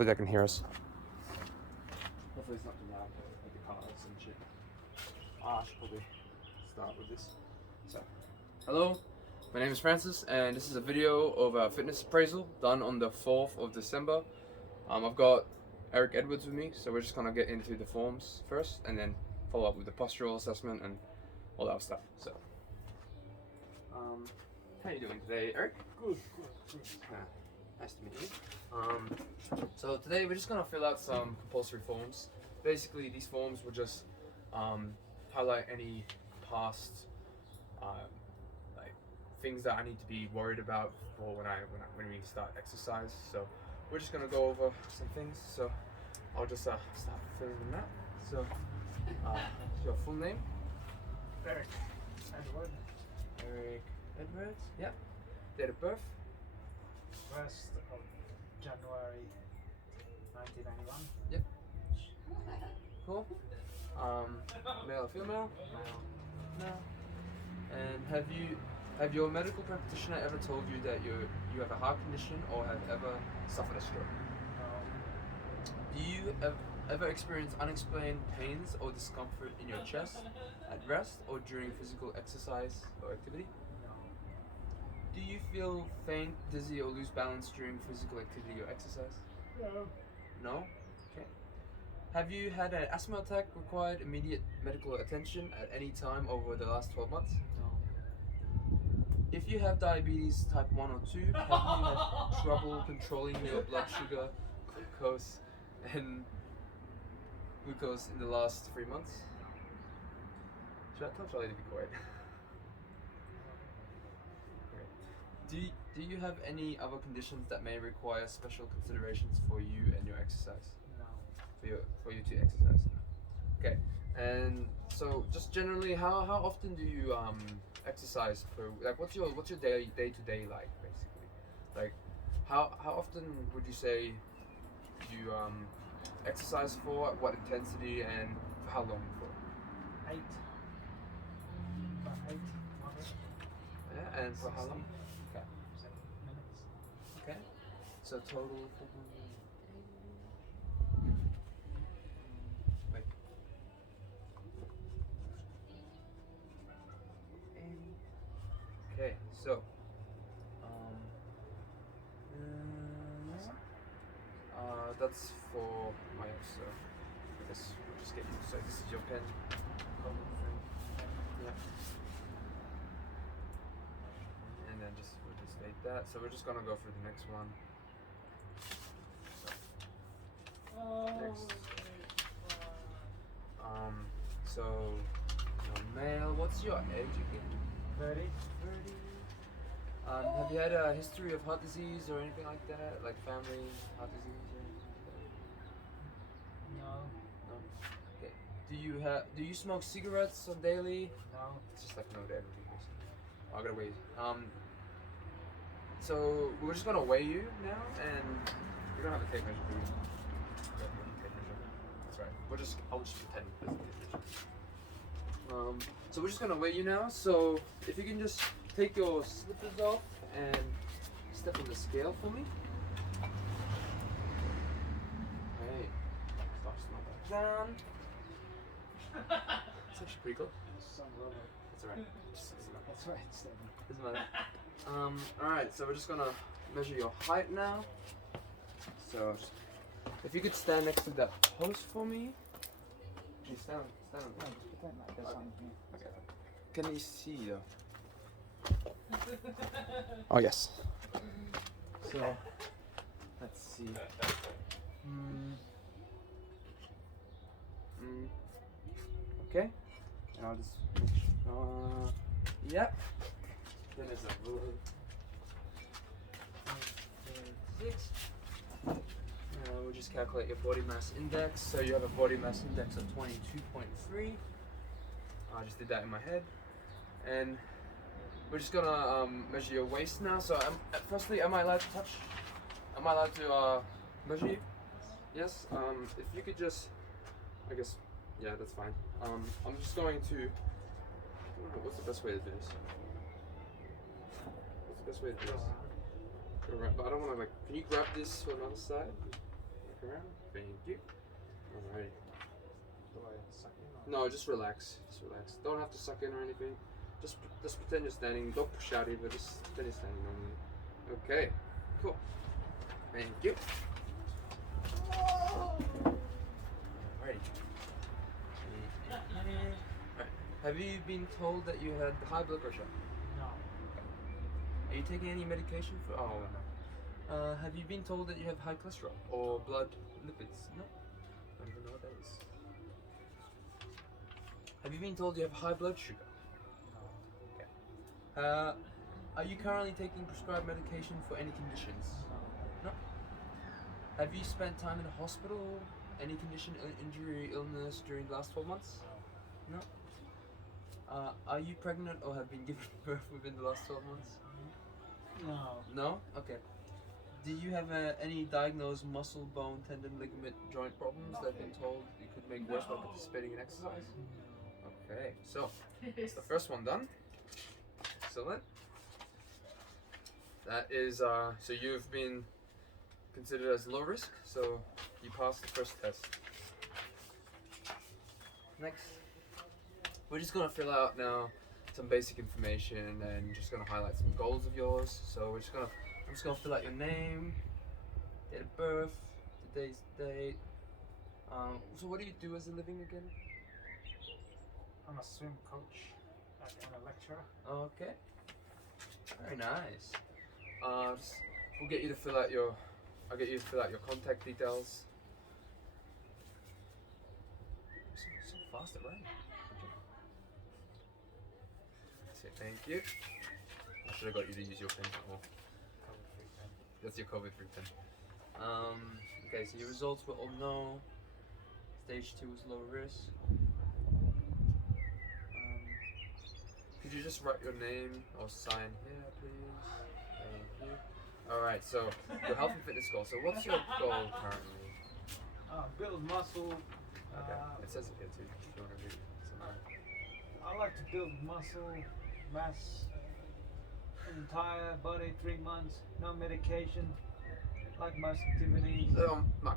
Hopefully they can hear us. Hopefully it's not too loud, like the cars and shit. I should probably start with this. So, hello, my name is Francis, and this is a video of a fitness appraisal done on the 4th of December. I've got Eric Edwards with me, so we're just gonna get into the forms first, and then follow up with the postural assessment and all that stuff. So, how are you doing today, Eric? Good. Nice to meet you. So today we're just gonna fill out some compulsory forms. Basically, these forms will just highlight any past like things that I need to be worried about for when we start exercise. So we're just gonna go over some things. So I'll just start filling them out. So your full name? Eric Edwards. Eric Edwards. Yep. Date of birth? 1st of January 1991. Yep. Cool. Male or female? Male. No. And have your medical practitioner ever told you that you have a heart condition or have ever suffered a stroke? Do you ever experience unexplained pains or discomfort in your chest at rest or during physical exercise or activity? No. Do you feel faint, dizzy, or lose balance during physical activity or exercise? No. No? Okay. Have you had an asthma attack required immediate medical attention at any time over the last 12 months? No. If you have diabetes type 1 or 2, have you had trouble controlling your blood sugar, glucose in the last 3 months? Should I tell Charlie to be quiet? Okay. Do you have any other conditions that may require special considerations for you and your exercise? No. For you to exercise? Okay. And so just generally, how often do you exercise per, like what's your day to day like, basically? Like how often would you say you exercise for, what intensity, and for how long for? 8. About 8 minutes. Yeah, and for how long? Okay. 7 minutes. Okay. So total. Wait. 80. Okay, so that's for my so I guess we'll just get you. So this is your pen. Yeah. And then we'll just date that. So we're just gonna go through the next one. Next. So male. What's your age again? 30. 30. Have you had a history of heart disease or anything like that? Like family heart disease or anything like that? No. No. Okay. Do you smoke cigarettes on daily? No. It's just like no to everything. Oh, I gotta wait. So we're just gonna weigh you now, and you're gonna have a tape measure for you. Tape measure. That's right. I'll just pretend there's a tape measure. So we're just gonna weigh you now. So if you can just take your slippers off and step on the scale for me. Hey, start to slow down. It's actually pretty cool. Some rubber. That's alright. That's right. Steven. Doesn't matter. Alright, so we're just gonna measure your height now. So, if you could stand next to that post for me. Can you stand on No, just pretend like there's something. Okay. Can you see though? Oh yes. So, let's see. Okay. And I'll just make sure. Yep. Then there's a little 6. We'll just calculate your body mass index. So you have a body mass index of 22.3. I just did that in my head. And we're just gonna measure your waist now. So firstly, am I allowed to touch? Am I allowed to measure you? Yes. If you could just, I guess, yeah, that's fine. I'm just going to. I don't know, what's the best way to do this? What's the best way to do this? But I don't want to like. Can you grab this on the other side? Thank you. Alright. Do I suck in or? No, just relax. Just relax. Don't have to suck in or anything. Just pretend you're standing. Don't push out either. Just pretend you're standing normally. Okay. Cool. Thank you. Alrighty. Alright. Have you been told that you had high blood pressure? No. Are you taking any medication for? Oh no. Have you been told that you have high cholesterol or blood lipids? No. I don't even know what that is. Have you been told you have high blood sugar? No. Are you currently taking prescribed medication for any conditions? No. Have you spent time in a hospital? Any condition, injury, illness during the last 12 months? No. Are you pregnant or have been given birth within the last 12 months? No. No? Okay. Do you have any diagnosed muscle, bone, tendon, ligament, joint problems that have been told you could make worse by participating in exercise? Okay, so that's the first one done. Excellent. That is, so you've been considered as low risk, so you passed the first test. Next, we're just gonna fill out now some basic information and just gonna highlight some goals of yours. So I'm just gonna fill out your name, date of birth, today's date. So what do you do as a living again? I'm a swim coach and a lecturer. Okay. Very nice. We'll get you to fill out your. I'll get you to fill out your contact details. So fast at writing. Say thank you. I should have got you to use your pen. Oh, COVID-free pen. that's your COVID-free pen. Okay, so your results were all no. Stage 2 is low risk. Could you just write your name or sign here, please? Thank you. Alright, so your health and fitness goal. So what's your goal currently? Build muscle. Okay, it says it here too. If you want to read it. I like to build muscle mass. Entire body, 3 months, no medication. Like most activities. No, I'm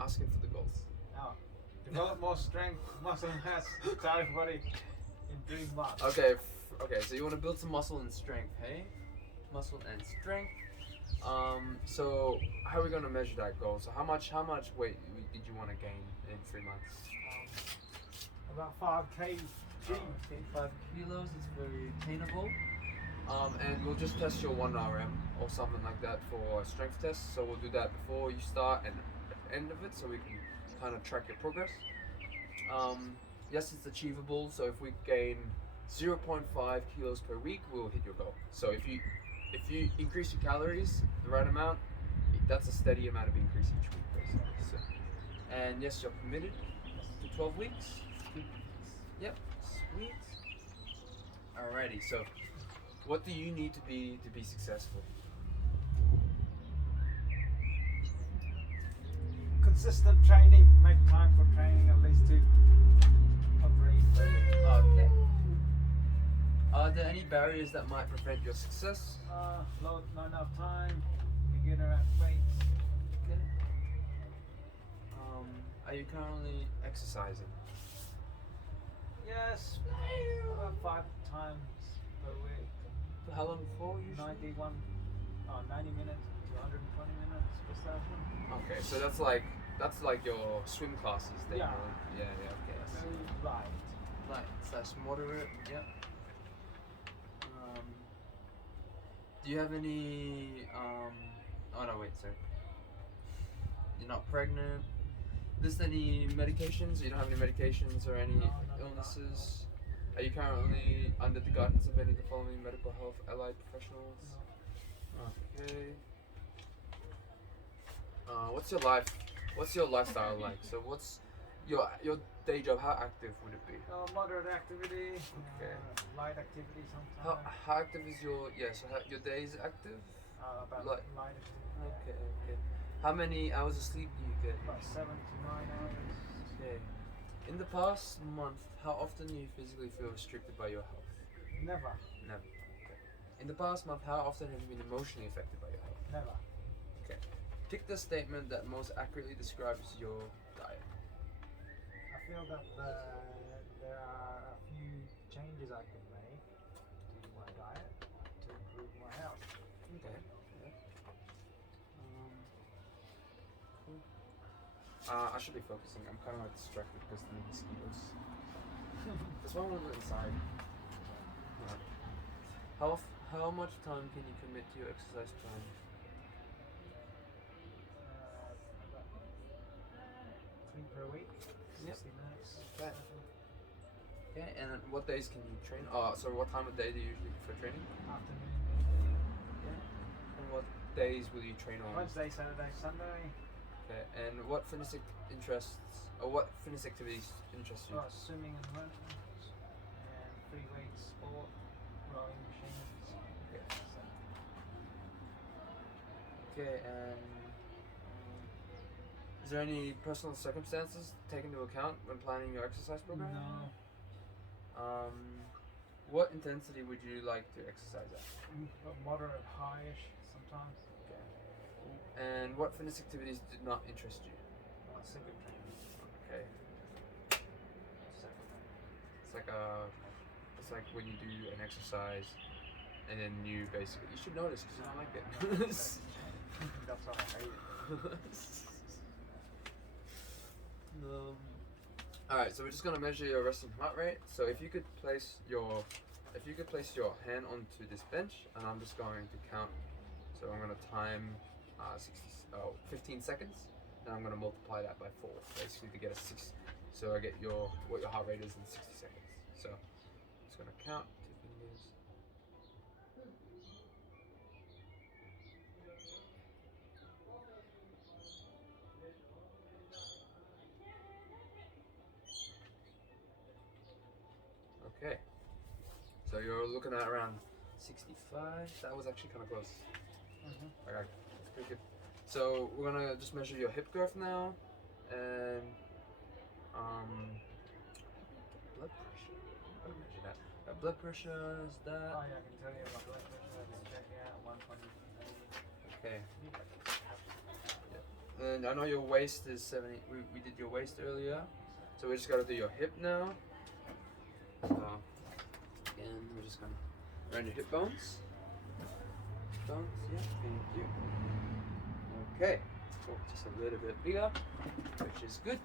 asking for the goals. Develop more strength, muscle mass, entire body in 3 months. Okay, okay. So you want to build some muscle and strength, hey? Muscle and strength. So how are we going to measure that goal? So how much weight did you want to gain in 3 months? About 5 kg. Okay, 5 kilos. It's very attainable. And we'll just test your 1 RM or something like that for a strength test. So we'll do that before you start and at the end of it, so we can kind of track your progress. Yes, it's achievable. So if we gain 0.5 kilos per week, we'll hit your goal. So if you increase your calories the right amount, that's a steady amount of increase each week, basically. So, and yes, you're committed to 12 weeks. Yep, sweet. Alrighty, so what do you need to be successful? Consistent training. Make time for training at least 2 or 3 per week. Okay. Are there any barriers that might prevent your success? Not enough time. Beginner at weights. Okay. Are you currently exercising? Yes, about 5 times per week. For how long for usually? 90 minutes to 120 minutes per session. Okay, so that's like your swim classes then. Yeah. Right? Yeah, okay. I see. Very light. Light / moderate, yep. Do you have any oh no, wait, sorry. You're not pregnant. List any medications? You don't have any medications or any illnesses? Are you currently under the guidance of any of the following medical health allied professionals? Okay. What's your lifestyle like? So what's your day job? How active would it be? Moderate activity. Okay. Light activity sometimes. How active is your your day is active? About light? light activity. Okay. How many hours of sleep do you get? About 7 to 9 hours. Okay. In the past month, how often do you physically feel restricted by your health? Never. Never. Okay. In the past month, how often have you been emotionally affected by your health? Never. Okay. Pick the statement that most accurately describes your diet. I feel that there are a few changes I could make to my diet to improve my health. Okay. Yeah. Cool. I should be focusing. I'm kind of like distracted because of the mosquitoes. There's one on the inside. Alright. How much time can you commit to your exercise plan? About 3 per week, 60 minutes. Okay. Okay, and what days can you train? So what time of day do you usually for training? Afternoon. And what days will you train on? Wednesday, Saturday, Sunday. Okay, and what fitness interests, or what fitness activities interest you? Oh, swimming and running. And 3 weeks sport, rowing machines. Okay. Okay, and is there any personal circumstances taken into account when planning your exercise program? No. What intensity would you like to exercise at? Moderate, high-ish sometimes. Okay. And what fitness activities did not interest you? Circuit training. Okay. It's like when you do an exercise and then you basically, you should know this because you don't like it. That's why I hate it. Alright, so we're just gonna measure your resting heart rate. So if you could place your hand onto this bench, and I'm just going to count. So I'm gonna time 15 seconds, and I'm gonna multiply that by 4, basically to get a 6. So I get what your heart rate is in 60 seconds. So I'm just gonna count 2 fingers. Okay, so you're looking at around 65. That was actually kind of close. Okay, that's pretty good. So we're gonna just measure your hip girth now, and blood pressure. I'm gonna measure that. Blood pressure is that. Oh yeah, I can tell you my blood pressure. I can check it out. 120. Okay. Yeah. And I know your waist is 70. We did your waist earlier, so we just gotta do your hip now. So again, we're just gonna around your hip bones. Bones, yeah, thank you. Okay, cool. Just a little bit bigger, which is good.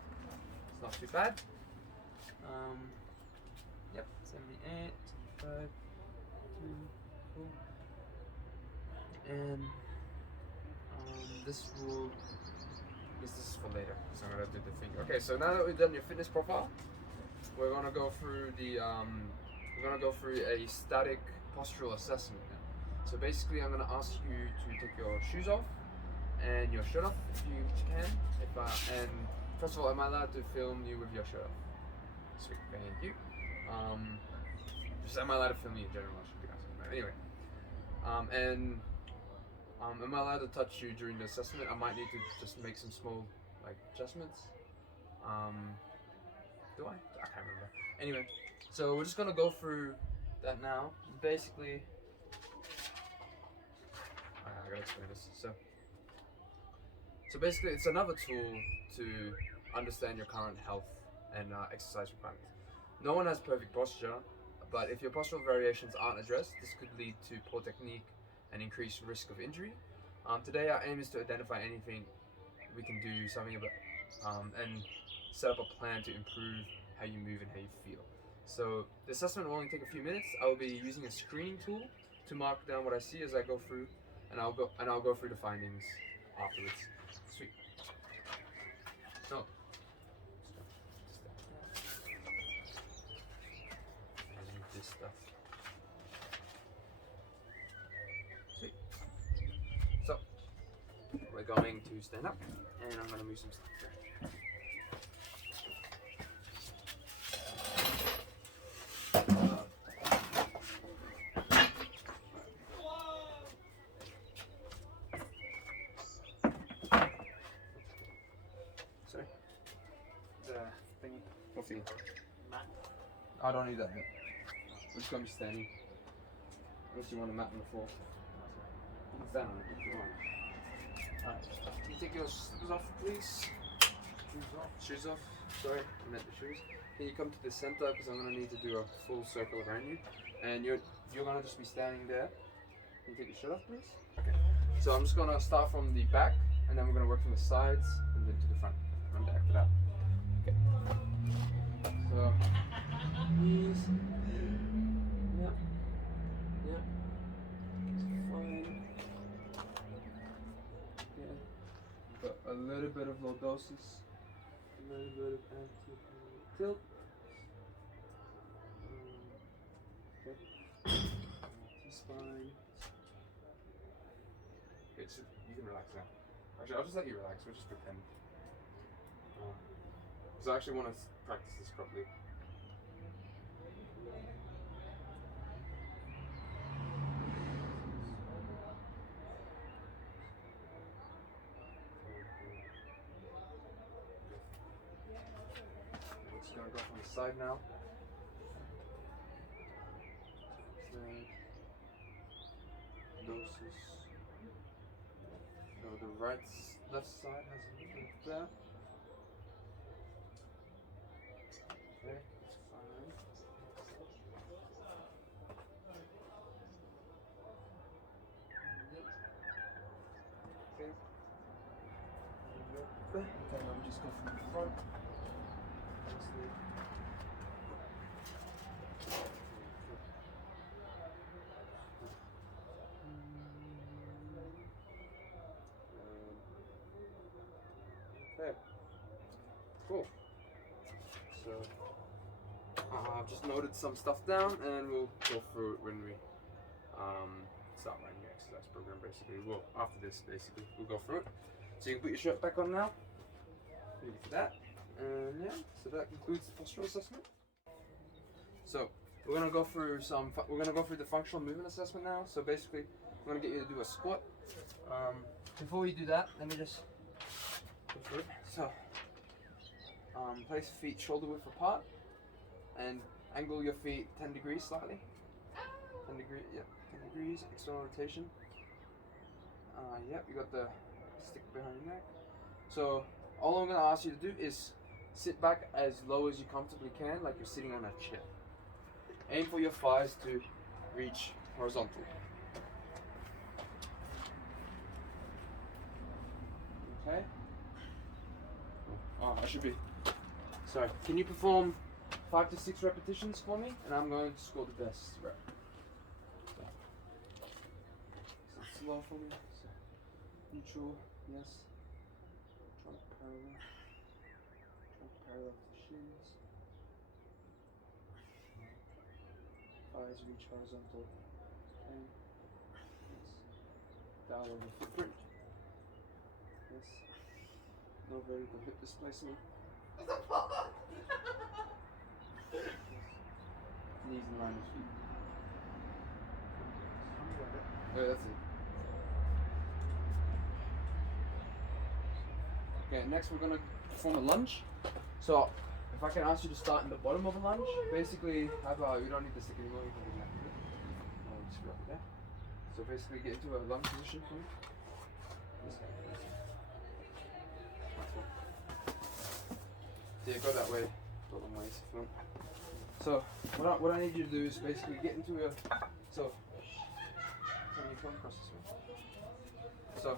It's not too bad. Yep, 78, 75, cool. And this will. I guess this is for later, so I'm gonna do the finger. Okay, so now that we've done your fitness profile, we're gonna go through a static postural assessment now. So basically, I'm gonna ask you to take your shoes off and your shirt off if you can. And first of all, am I allowed to film you with your shirt off? Sweet, thank you. Just am I allowed to film you in general? I should be asking that. Anyway, am I allowed to touch you during the assessment? I might need to just make some small adjustments. Do I? I can't remember. Anyway, so we're just gonna go through that now. Basically, I gotta explain this. So basically, it's another tool to understand your current health and exercise requirements. No one has perfect posture, but if your postural variations aren't addressed, this could lead to poor technique and increased risk of injury. Today, our aim is to identify anything we can do something about and set up a plan to improve how you move and how you feel. So the assessment will only take a few minutes. I will be using a screening tool to mark down what I see as I go through, and I'll go through the findings afterwards. Sweet. So I need this stuff. Sweet. So we're going to stand up, and I'm going to move some stuff here. Coffee. Mat. I don't need that yet. We're just gonna be standing. Unless you want a mat on the floor. You can stand on it if you want. Alright, can you take your slippers off, please? Shoes off. Sorry, I meant the shoes. Can you come to the center because I'm gonna need to do a full circle around you, and you're gonna just be standing there. Can you take your shirt off, please? Okay. So I'm just gonna start from the back, and then we're gonna work from the sides, and then to the front, and after that. Okay. So knees. Yeah. Yeah. Fine. Yeah. But a little bit of lordosis. A little bit of anterior tilt. Okay. T-spine. Okay, so you can relax now. Actually, I'll just let you relax. We'll just pretend. Because I actually want to practice this properly. We're just going to go from the side now. Dosis. So the left side has a little bit there. Okay, that's fine. Okay. Okay, let me just go from the front. Okay, cool. So I've just noted some stuff down, and we'll go through it when we start running your exercise program. Basically, well, after this, basically, we'll go through it. So you can put your shirt back on now. Thank you for that. And yeah, so that concludes the postural assessment. So we're gonna go through the functional movement assessment now. So basically, I'm gonna get you to do a squat. Before we do that, let me just go through it. So place feet shoulder width apart, and angle your feet 10 degrees slightly. 10 degrees, yep, 10 degrees. External rotation. Yep, you got the stick behind your neck. So all I'm gonna ask you to do is sit back as low as you comfortably can, like you're sitting on a chair. Aim for your thighs to reach horizontal. Okay? Oh, I should be. Sorry. Can you perform 5 to 6 repetitions for me? And I'm going to score the best rep. So slow for me. So neutral, yes. Trunk parallel. Trunk parallel to shins. Thighs reach horizontal. And yes. Down over footprint. Yes. No vertical hip displacement. Yes. Knees in line with feet. Yeah, that's it. Okay, next we're gonna perform a lunge. So if I can ask you to start in the bottom of a lunge, basically have a, you don't need the stick anymore, you can do that. Just right there. So basically get into a lunge position for me. Yeah, go that way, bottom ways if you want. So what I need you to do is basically get into a, so can you come across this way? So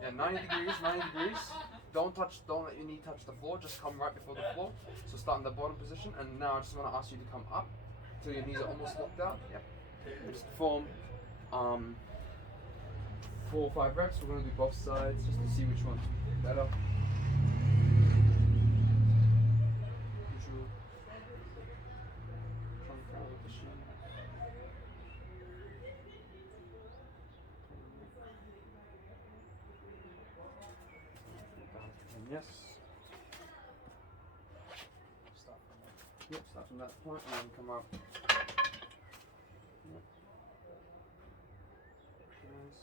yeah, 90 degrees. Don't let your knee touch the floor, just come right before the floor. So start in the bottom position, and now I just want to ask you to come up till your knees are almost locked out. Yep. And just perform 4 or 5 reps. We're going to do both sides just to see which one's better. Yes. Start from that. Yep, start from that point and then come up. Yep. Nice.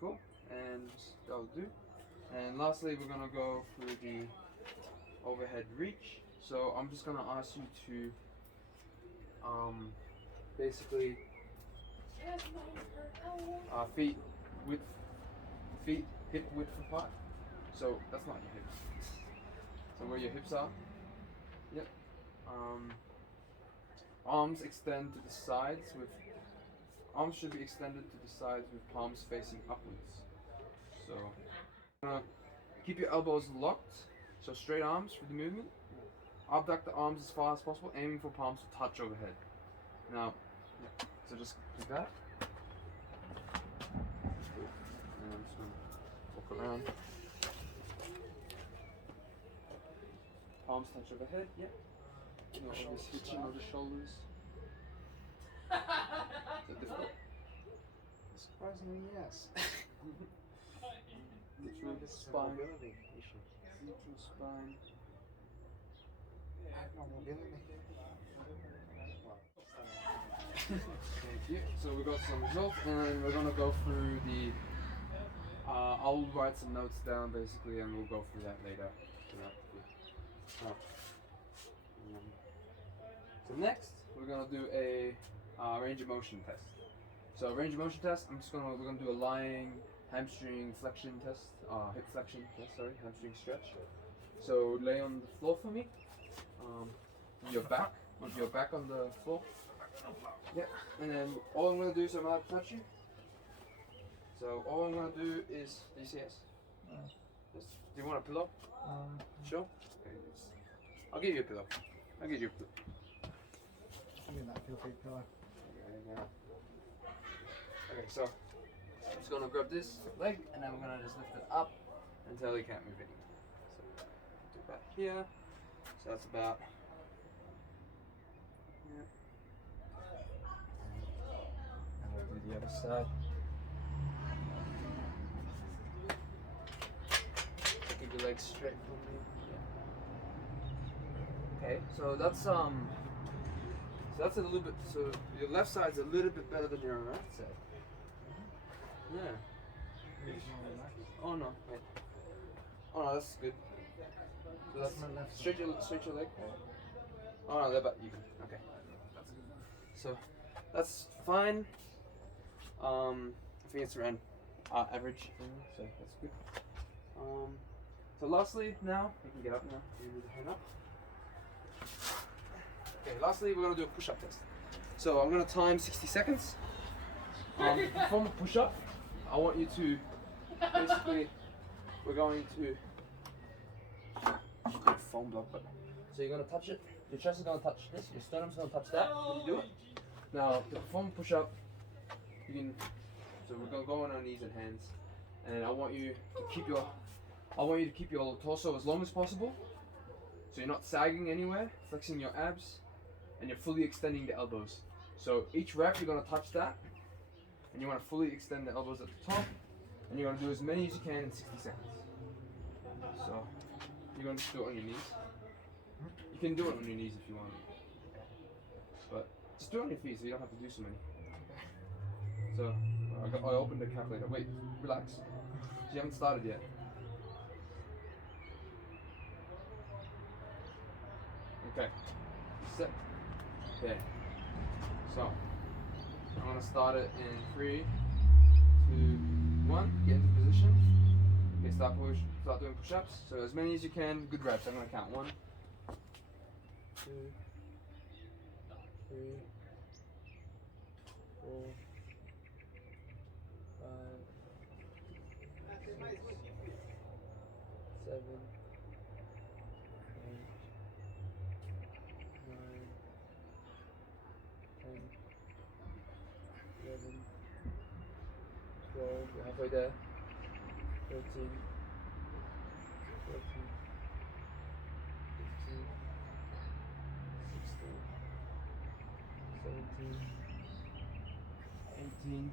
Cool. And that'll do. And lastly, we're gonna go through the overhead reach. So I'm just gonna ask you to basically feet width, feet hip width apart. So that's not your hips. So where your hips are. Yep. Arms extend to the sides with arms should be extended to the sides with palms facing upwards. So keep your elbows locked. So straight arms for the movement. Abduct the arms as far as possible, aiming for palms to touch overhead. Now, so just do that. And I'm just gonna walk around. Palms touch overhead. Yep. Not always hitching on the shoulders. Is it difficult? Surprisingly, yes. Neutral spine. Neutral spine. I have no mobility. Thank you. So we got some results, and we're gonna go through the. I'll write some notes down basically, and we'll go through that later. So next, we're gonna do a range of motion test. So range of motion test. We're gonna do a lying hamstring flexion test, hip flexion test. Sorry, hamstring stretch. So lay on the floor for me. Your back, with your back on the floor. Yep. And then all I'm gonna do, so I'm allowed to touch you. So all I'm gonna do is DCS. Yes. Do you want a pillow? Sure. Okay, I'll give you a pillow. I'll give you a pillow. Give me that feel free pillow. Okay, so I'm just gonna grab this leg and then we're gonna just lift it up until you can't move anymore. So do that here. So that's about. Yeah. And we'll do the other side. So keep your legs straight for me. Yeah. Okay, so that's a little bit. So your left side's a little bit better than your right side. Yeah. Oh no, wait. Oh no, that's good. So that's straight your leg. Oh no, they're about even. Okay. That's good. So that's fine. I think it's around average. So that's good. So lastly, now you can get up now. You need to hand up. Okay. Lastly, we're gonna do a push-up test. So I'm gonna time 60 seconds. From a push-up, I want you to basically. We're going to foam block, but so you're gonna touch it. Your chest is gonna touch this. Your sternum's gonna touch that when you do it. Now to perform a push-up, you can. So we're gonna go on our knees and hands, and I want you to keep your torso as long as possible. So you're not sagging anywhere, flexing your abs, and you're fully extending the elbows. So each rep you're gonna touch that, and you want to fully extend the elbows at the top, and you're gonna do as many as you can in 60 seconds. So you're gonna just do it on your knees. You can do it on your knees if you want, but just do it on your feet so you don't have to do so many. So I opened the calculator. Wait, relax. You haven't started yet. Okay. Set. Okay. So I'm gonna start it in 3, 2, 1. Get into position. Okay, start doing push-ups. So as many as you can. Good reps. I'm gonna count 1, 2, 3, 4, 5, 6, 7, 8, 9, 10, 11, 12, we're halfway there. 13, 14, 15, 16, 17, 18,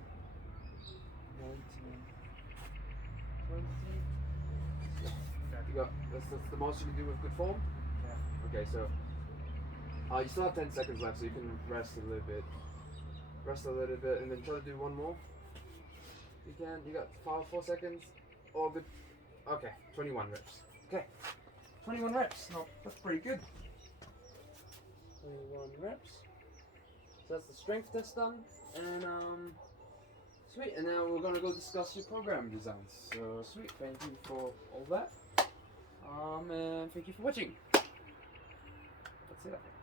19, 20. You got that's the most you can do with good form? Yeah. Okay, so you still have 10 seconds left, so you can rest a little bit. Rest a little bit and then try to do one more. You can, you got 4 seconds. All good. Okay, 21 reps. Okay. 21 reps. No, that's pretty good. 21 reps. So that's the strength test done, and sweet. And now we're gonna go discuss your program designs. So sweet. Thank you for all that. And thank you for watching. That's it. I think.